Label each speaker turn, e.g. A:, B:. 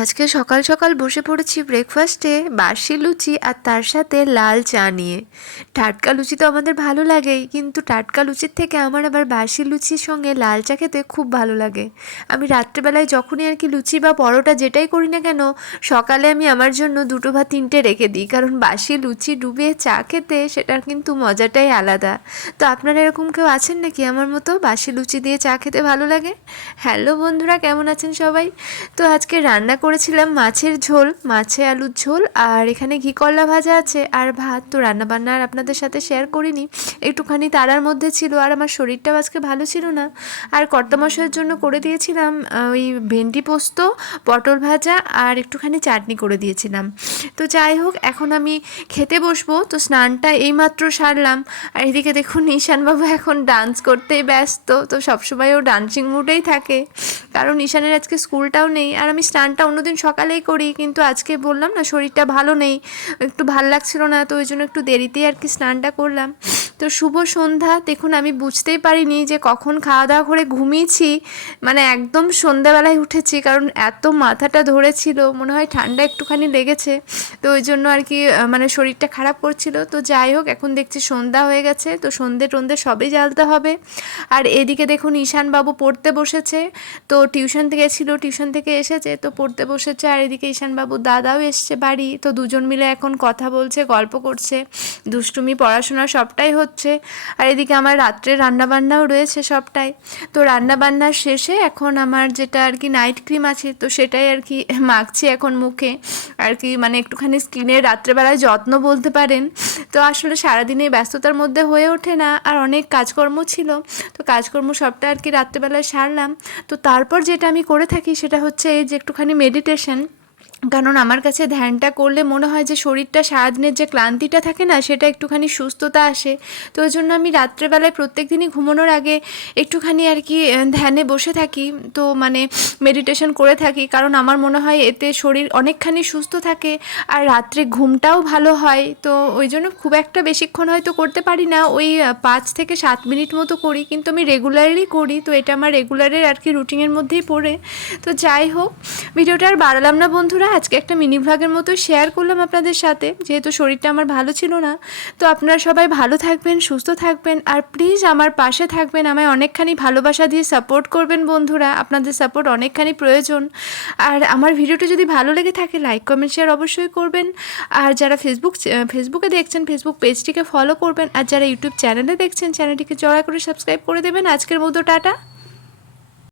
A: আজকে সকাল সকাল বসে পড়েছি ব্রেকফাস্টে বাসি লুচি আর তার সাথে লাল চা নিয়ে। টাটকা লুচি তো আমাদের ভালো লাগেই, কিন্তু টাটকা লুচির থেকে আমার আবার বাসি লুচির সঙ্গে লাল চা খেতে খুব ভালো লাগে। আমি রাত্রেবেলায় যখনই আর কি লুচি বা পরোটা যেটাই করি না কেন, সকালে আমি আমার জন্য দুটো বা তিনটে রেখে দিই, কারণ বাসি লুচি ডুবিয়ে চা খেতে সেটার কিন্তু মজাটাই আলাদা। তো আপনারা এরকম কেউ আছেন নাকি আমার মতো বাসি লুচি দিয়ে চা খেতে ভালো লাগে? হ্যালো বন্ধুরা, কেমন আছেন সবাই? তো আজকে রান্না করেছিলাম মাছের ঝোল, মাছে আলুর ঝোল আর এখানে ঘি করলা ভাজা আছে আর ভাত। তো রান্না বান্না আর আপনাদের সাথে শেয়ার করিনি, একটুখানি তারার মধ্যে ছিল আর আমার শরীরটাও আজকে ভালো ছিল না। আর কর্তামশাইয়ের জন্য করে দিয়েছিলাম ওই ভেন্ডি পোস্ত, পটল ভাজা আর একটুখানি চাটনি করে দিয়েছিলাম। তো যাই হোক, এখন আমি খেতে বসবো। তো স্নানটা এইমাত্র সারলাম। আর এদিকে দেখুন ঈশানবাবু এখন ডান্স করতেই ব্যস্ত। তো সবসময় ও ডান্সিং মুডেই থাকে। কারণ ঈশানের আজকে স্কুলটাও নেই। আর আমি স্নানটা অন্যদিন সকালেই করি, কিন্তু আজকে বললাম না শরীরটা ভালো নেই, একটু ভালো লাগছিল না, তো ওই জন্য একটু দেরিতেই আর কি স্নানটা করলাম। তো শুভ সন্ধ্যা, দেখুন আমি বুঝতেই পারিনি যে কখন খাওয়া দাওয়া করে ঘুমিয়েছি মানে একদম সন্ধ্যাবেলায় উঠেছি, কারণ এত মাথাটা ধরেছিল, মনে হয় ঠান্ডা একটুখানি লেগেছে। তো ওই জন্য আর কি মানে শরীরটা খারাপ করছিল। তো যাই হোক, এখন দেখছি সন্ধ্যা হয়ে গেছে, তো সন্ধে টন্ধে সবই জ্বালতে হবে। আর এদিকে দেখুন ঈশান বাবু পড়তে বসেছে, তো টিউশন থেকে ছিল, টিউশন থেকে এসেছে, তো পড়তে বসেছে। আর এদিকে ঈশান বাবু দাদাও এসছে বাড়ি, তো দুজন মিলে এখন কথা বলছে, গল্প করছে, দুষ্টুমি, পড়াশোনা সবটাই হচ্ছে। আর এদিকে আমার রাত্রে রান্নাবান্নাও রয়েছে সবটাই। তো রান্নাবান্নার শেষে এখন আমার যেটা আর কি নাইট ক্রিম আছে, তো সেটাই আর কি মাখছি এখন মুখে। আর কি মানে একটুখানি স্কিনের রাত্রেবেলায় যত্ন বলতে পারেন। তো আসলে সারাদিনে ব্যস্ততার মধ্যে হয়ে ওঠে না, আর অনেক কাজকর্ম ছিল। তো কাজকর্ম সবটা আর কি রাত্রেবেলায় সারলাম। তো তারপর যেটা আমি করে থাকি সেটা হচ্ছে এই যে একটুখানি মেডিটেশন কারণ আমার কাছে ধ্যানটা করলে মনে হয় যে শরীরটা সারাদিনের যে ক্লান্তিটা থাকে না, সেটা একটুখানি সুস্থতা আসে। তো ওই জন্য আমি রাত্রেবেলায় প্রত্যেক দিনই ঘুমানোর আগে একটুখানি আর কি ধ্যানে বসে থাকি। তো মানে মেডিটেশন করে থাকি। কারণ আমার মনে হয় এতে শরীর অনেকখানি সুস্থ থাকে আর রাত্রে ঘুমটাও ভালো হয়। তো ওই জন্য খুব একটা বেশিক্ষণ হয়তো করতে পারি না। ওই পাঁচ থেকে সাত মিনিট মতো করি। কিন্তু আমি রেগুলারলি করি। তো এটা আমার রেগুলারের আর কি রুটিনের মধ্যেই পড়ে। তো যাই হোক, ভিডিওটা আর বাড়ালাম না বন্ধুরা। আজকে একটা মিনি ভ্লগের মতো শেয়ার করলাম আপনাদের সাথে। যেহেতু শরীরটা আমার ভালো ছিল না, তো আপনারা সবাই ভালো থাকবেন, সুস্থ থাকবেন, আর প্লিজ আমার পাশে থাকবেন, আমায় অনেকখানি ভালোবাসা দিয়ে সাপোর্ট করবেন বন্ধুরা। আপনাদের সাপোর্ট অনেকখানি প্রয়োজন। আর আমার ভিডিওটা যদি ভালো লেগে থাকে লাইক কমেন্ট শেয়ার অবশ্যই করবেন। আর যারা ফেসবুক ফেসবুকে দেখছেন ফেসবুক পেজটিকে ফলো করবেন। আর যারা ইউটিউব চ্যানেলে দেখছেন চ্যানেলটিকে জড়া করে সাবস্ক্রাইব করে দেবেন। আজকের মতো টাটা।